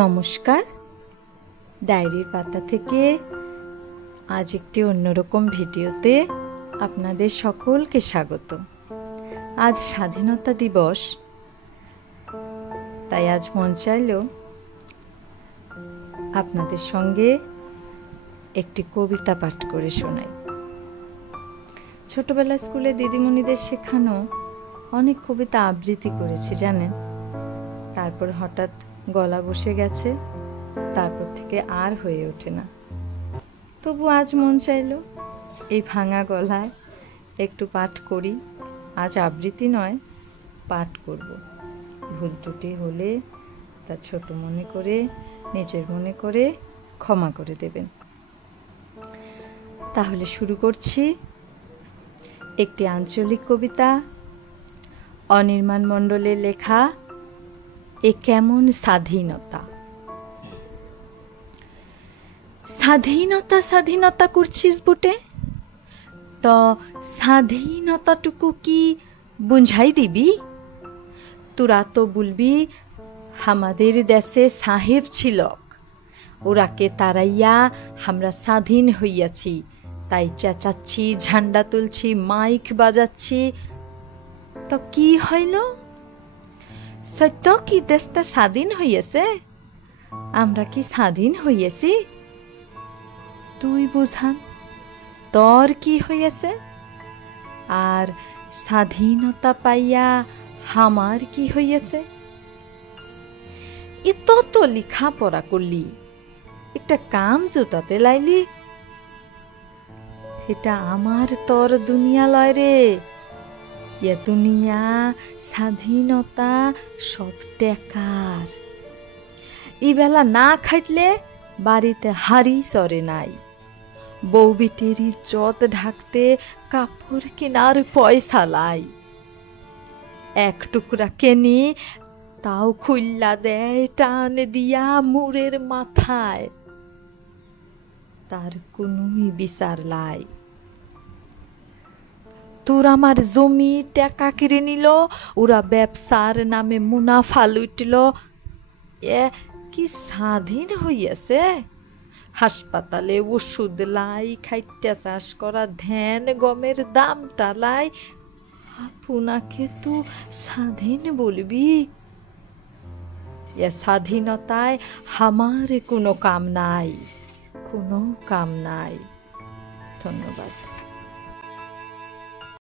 নমস্কার, ডায়েরির পাতা থেকে আজ একটি অন্যরকম ভিডিওতে আপনাদের সকলকে স্বাগত। আজ স্বাধীনতা দিবস, তাই আজ মন চাইল আপনাদের সঙ্গে একটি কবিতা পাঠ করে শোনাই। ছোটবেলা স্কুলে দিদিমণিদের শেখানো অনেক কবিতা আবৃত্তি করেছি জানেন। তারপর হঠাৎ গলা বসে গেছে, তারপর থেকে আর হয়ে ওঠে না। তবু আজ মন চাইল এই ভাঙা গলায় একটু পাঠ করি। আজ আবৃত্তি নয়, পাঠ করব। ভুল ত্রুটি হলে তা ছোট মনে করে, নিজের মনে করে ক্ষমা করে দেবেন। তাহলে শুরু করছি। একটি আঞ্চলিক কবিতা, অনির্বাণ মণ্ডলের লেখা এ কেমন স্বাধীনতা। স্বাধীনতা স্বাধীনতা করছিস বুটে, তো স্বাধীনতাটুকু কি বুঝাই দিবি? তোরা তো বলবি আমাদের দেশে সাহেব ছিল, ওরাকে তারাইয়া আমরা স্বাধীন হইয়াছি, তাই চেঁচাচ্ছি, ঝান্ডা তুলছি, মাইক বাজাচ্ছি। তো কি হইল? সত্য কি দেশটা স্বাধীন হইয়াছে? আমরা কি স্বাধীন হইয়াছি? তুই বুঝান তোর কি হইয়াছে? আর স্বাধীনতা পাইয়া আমার কি হইয়াছে? এত তো লেখা পড়া করলি, একটা কাম জোটাতে লাইলি। এটা আমার তোর দুনিয়া লয় রে। এ দুনিয়া, স্বাধীনতা সব টেকার। এই বেলা না খাইলে বাড়িতে হাড়ি সরে নাই। বউ বিটির ইজ্জত ঢাকতে কাপড় কেনার পয়সা লাই। এক টুকরা কেনি, তাও খুল্লা দেয় টান দিয়া মুরের মাথায়। তার কোনোই বিচার লাই। তোর আমার জমি টাকা কিনে নিল, ওরা ব্যবসার নামে মুনাফা লুটল। এ কি স্বাধীন হইয়াছে? হাসপাতালে ওষুধ লাই, খাইটা চাষ করা ধ্যান গমের দামটা লাই। আপনাকে তো স্বাধীন বলবি? এ স্বাধীনতায় আমার কোনো কাম নাই, কোনো কাম নাই। ধন্যবাদ।